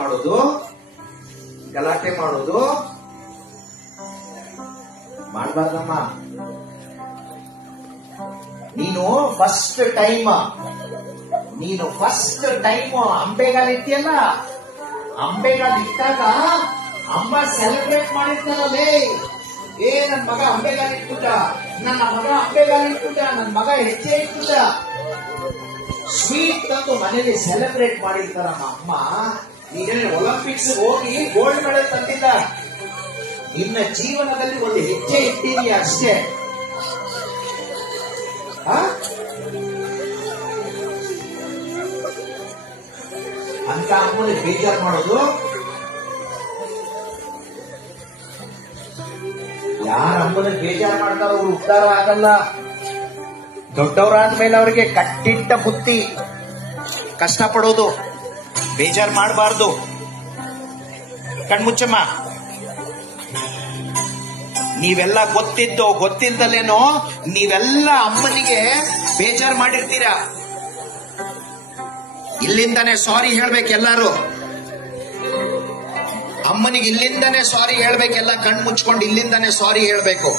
ಮಾಡೋದು, ಗಲಾಟೆ ಮಾಡೋದು ಮಾಡಬಾರ್ದಮ್ಮ. ನೀನು ಫಸ್ಟ್ ಟೈಮ್ ಅಂಬೆಗಾಲ್ ಇಟ್ಟಿಯಲ್ಲ, ಅಂಬೆಗಾಲ್ ಇಟ್ಟಾಗ ಅಮ್ಮ ಸೆಲೆಬ್ರೇಟ್ ಮಾಡಿರ್ತಾರಲ್ಲೇ, ನನ್ ಮಗ ಅಂಬೆಗಾಲ್ ಇಟ್ಬಿಟ್ಟ, ನನ್ನ ಮಗ ಅಂಬೆಗಾಲ್ ಇಟ್ಬಿಟ್ಟ, ನನ್ ಮಗ ಹೆಜ್ಜೆ ಇಟ್ಬಿಟ್ಟ, ಸ್ವೀಟ್ ತಂದು ಮನೇಲಿ ಸೆಲೆಬ್ರೇಟ್ ಮಾಡಿರ್ತಾರಮ್ಮ ಅಮ್ಮ. ನೀನೇನು ಒಲಿಂಪಿಕ್ಸ್ ಹೋಗಿ ಗೋಲ್ಡ್ ಮೆಡಲ್ ತಂದಿಲ್ಲ, ನಿನ್ನ ಜೀವನದಲ್ಲಿ ಒಂದು ಹೆಜ್ಜೆ ಇಟ್ಟಿದೀಯ ಅಷ್ಟೇ. ಅಂತ ಅಮ್ಮನಿಗೆ ಬೇಜಾರು ಮಾಡೋದು. ಯಾರ ಅಮ್ಮನಿಗೆ ಬೇಜಾರು ಮಾಡ್ತಾರೋ ಅವ್ರು ಉದ್ಧಾರ ಆಗಲ್ಲ. ದೊಡ್ಡವರಾದ್ಮೇಲೆ ಅವರಿಗೆ ಕಟ್ಟಿಟ್ಟ ಬುತ್ತಿ, ಕಷ್ಟಪಡೋದು, ಬೇಜಾರು ಮಾಡಬಾರ್ದು. ಕಣ್ಮುಚ್ಚಮ್ಮ, ನೀವೆಲ್ಲ ಗೊತ್ತಿದ್ದೋ ಗೊತ್ತಿಲ್ದಲೇನೋ ನೀವೆಲ್ಲ ಅಮ್ಮನಿಗೆ ಬೇಜಾರು ಮಾಡಿರ್ತೀರಾ. ಇಲ್ಲಿಂದಾನೆ ಸಾರಿ ಹೇಳ್ಬೇಕು ಎಲ್ಲಾರು. ಅಮ್ಮನಿಗೆ ಇಲ್ಲಿಂದಾನೆ ಸಾರಿ ಹೇಳ್ಬೇಕೆಲ್ಲ, ಕಣ್ ಮುಚ್ಕೊಂಡು ಇಲ್ಲಿಂದಾನೆ ಸಾರಿ ಹೇಳ್ಬೇಕು.